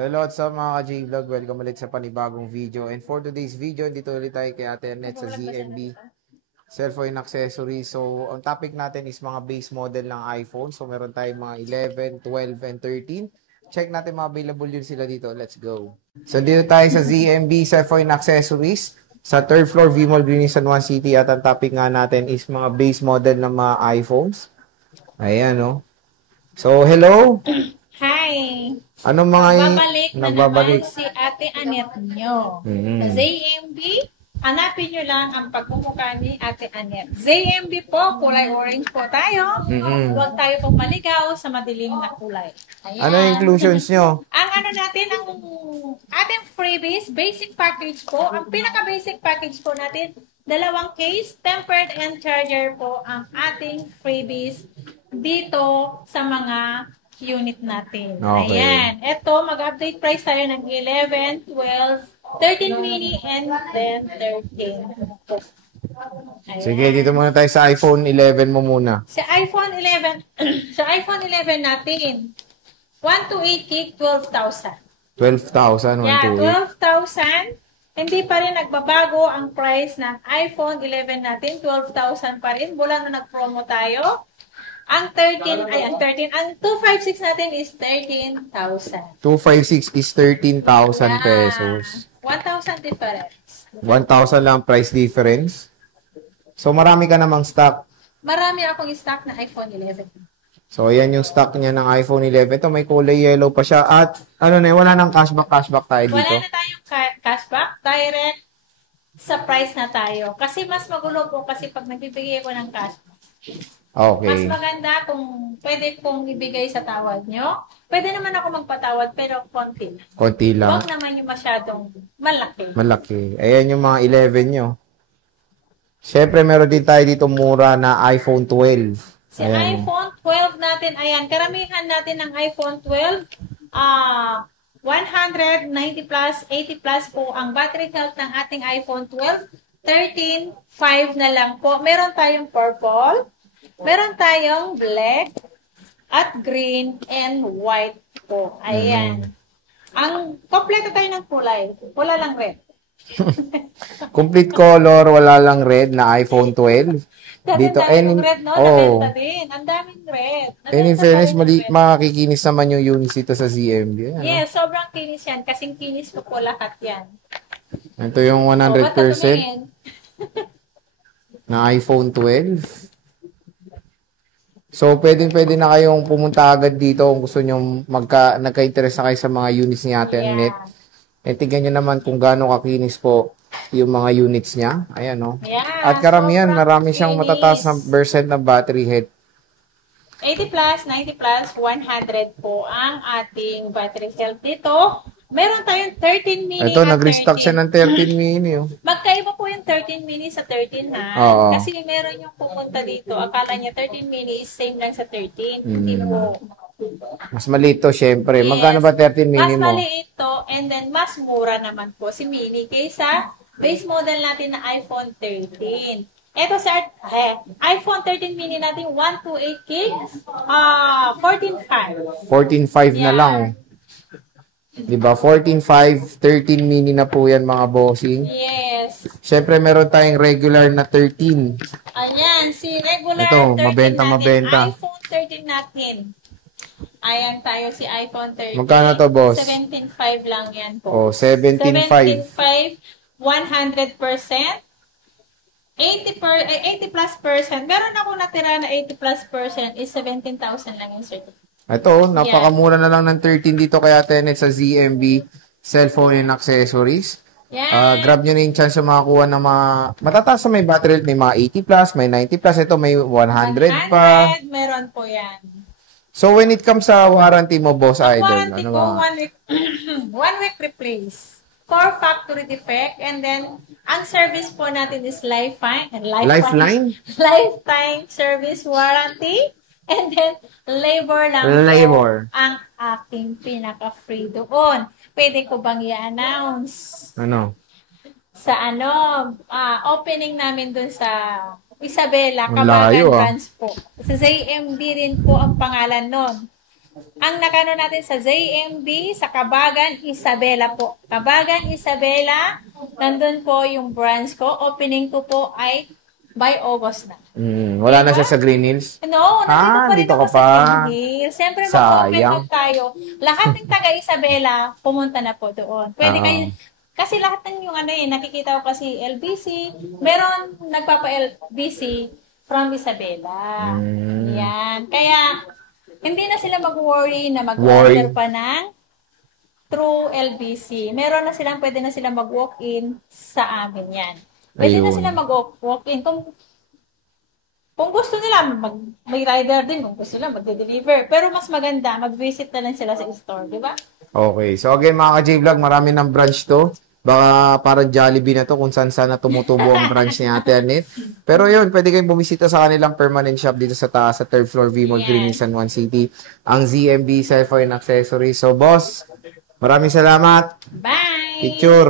Hello at sa mga ka-J-Vlog, welcome ulit sa panibagong video. And for today's video, dito ulit tayo kay Ate Annette sa ZMB Cellphone Accessories. So, ang topic natin is mga base model ng iPhone. So, meron tayong mga 11, 12, and 13. Check natin mga available yun sila dito. Let's go. So, dito tayo sa ZMB Cellphone Accessories sa 3rd floor, V-Mall, Greenwich, San Juan City. At ang topic nga natin is mga base model ng mga iPhones. Ayan, no? So, hello! Hi! Anong mga Nagbabalik na naman si Ate Annette nyo. Sa ZMB, hanapin nyo lang ang pagmumukha ni Ate Annette. ZMB po, kulay orange po tayo. Huwag tayo pong maligaw sa madilim na kulay. Ayan. Ano yung inclusions nyo? Ang ano natin, ang ating freebies, basic package po. Ang pinaka-basic package po natin, 2 case, tempered and charger po ang ating freebies dito sa mga unit natin. Okay. Ayan. Ito, mag-update price tayo ng 11, 12, 13 mini, and then 13. Ayan. Sige, dito muna tayo sa iPhone 11 mo muna. Sa iPhone 11, sa iPhone 11 natin, 128 gig, 12,000. 12,000, 128. Yeah, 12,000. Hindi pa rin nagbabago ang price ng iPhone 11 natin. 12,000 pa rin. Mula na nag-promo tayo. Ang 256 natin is 13,000. 256 is 13,000 pesos. 1,000 difference. 1,000 lang price difference. So, marami ka namang stock. Marami akong stock na iPhone 11. So, ayan yung stock niya ng iPhone 11. Ito, may kulay yellow pa siya. At, ano na, wala nang cashback tayo dito. Wala na tayong cashback. Direct sa price na tayo. Kasi mas magulo po kasi pag nagbibigay ako ng cashback. Okay. Mas maganda kung pwede kong ibigay sa tawad nyo. Pwede naman ako magpatawad pero konti lang. Konti lang. Huwag naman yung masyadong malaki. Malaki. Ayan yung mga 11 nyo. Siyempre, meron din tayo dito mura na iPhone 12. Si ayan. iPhone 12 natin, ayan, karamihan natin ng iPhone 12, 190 plus, 80 plus po ang battery health ng ating iPhone 12. 13.5 na lang po. Meron tayong purple, meron tayong black, at green, and white po. Ayan. Ang kompleto tayo ng kulay. Wala lang red. Complete color, wala lang red na iPhone 12. Dito, yung red, no? Nabenta din. Ang daming red. And in fairness, makikinis naman yung units dito sa ZMB. Ano? Yes, sobrang kinis yan. Kasing kinis ko po lahat yan. Ito yung 100% na iPhone 12. So, pwede na kayong pumunta agad dito kung gusto nyo nagka-interest na kayo sa mga units ni Ate Annette. E, tignan nyo naman kung gaano kakinis po yung mga units niya. Ayan, no? Yeah, at karamihan, marami siyang matataas na percent na battery health. 80 plus, 90 plus, 100 po ang ating battery health dito. Meron tayong 13 mini. Ito, nag-restock siya ng 13 mini. Oh. Magkaiba po yung 13 mini sa 13 ha. Oo. Kasi meron yung pumunta dito. Akala niya 13 mini is same lang sa 13. Hindi po. Mas maliit to, syempre. Yes. Magkano ba 13 mini mo? Mas maliit to, and then mas mura naman po si mini kaysa base model natin na iPhone 13. Ito sa iPhone 13 mini natin, 128 gigs, 14.5. 14.5 na lang. Diba? 14.5, 13 mini na po yan mga bossing. Yes. Siyempre, meron tayong regular na 13. Ayan, si regular ito, 13 mabenta, natin. mabenta. iPhone 13 natin. Ayan tayo si iPhone 13. Magkano to, boss? 17.5 lang yan po. Oh, 17.5. 17.5, 100%. 80 plus percent. Meron ako natira na 80 plus percent is 17,000 lang yung certificate. Ito, napakamura na lang ng 13 dito kay Ate Annette sa ZMB Cellphone and Accessories. Yeah. Grab nyo na yung chance na makakuha ng mga matataas na may battery health, may mga 80 plus, may 90 plus. Ito, may 100 pa. Meron po yan. So, when it comes sa warranty mo, Boss Idol, warranty ano ko, ba? 1 week replace. 4 factory defect. And then, ang service po natin is lifetime service warranty. And then, labor lang po ang aking pinaka-free doon. Pwede ko bang i-announce? Ano? Sa opening namin doon sa Isabela, Kabagan Transpo. Sa ZMB rin po ang pangalan nun. ang nakano natin sa ZMB, sa Kabagan, Isabela po. Kabagan, Isabela, nandun po yung branch ko. Opening ko po ay by August na. Wala na siya sa Green Hills? No, nandito pa rin dito ako ka sa pa. Green Hills. Siyempre, mag-open Sayang. up tayo. Lahat ng taga Isabela, pumunta na po doon. Pwede Oo. kayo, kasi lahat ng yung nakikita ko kasi LBC, meron nagpapa-LBC from Isabela. Yan. Kaya, hindi na sila mag-worry na mag-order pa ng through LBC. Meron na silang, pwede na sila mag-walk-in sa amin yan. Pwede na Ayun. sila mag-walk-in. Kung gusto nila, may rider din. Kung gusto nila, mag-deliver. Pero mas maganda, mag-visit na lang sila sa store, di ba? Okay. So again, mga ka-J-Vlog, marami ng branch to. Baka parang Jollibee na to kung saan na tumutubo ang branch ni Ate Annette. Pero yun, pwede kayong bumisita sa kanilang permanent shop dito sa taas, sa 3rd floor, V-Mall, Green Hills, San Juan City. Ang ZMB Cellphone Accessories. So boss, maraming salamat. Bye! Picture.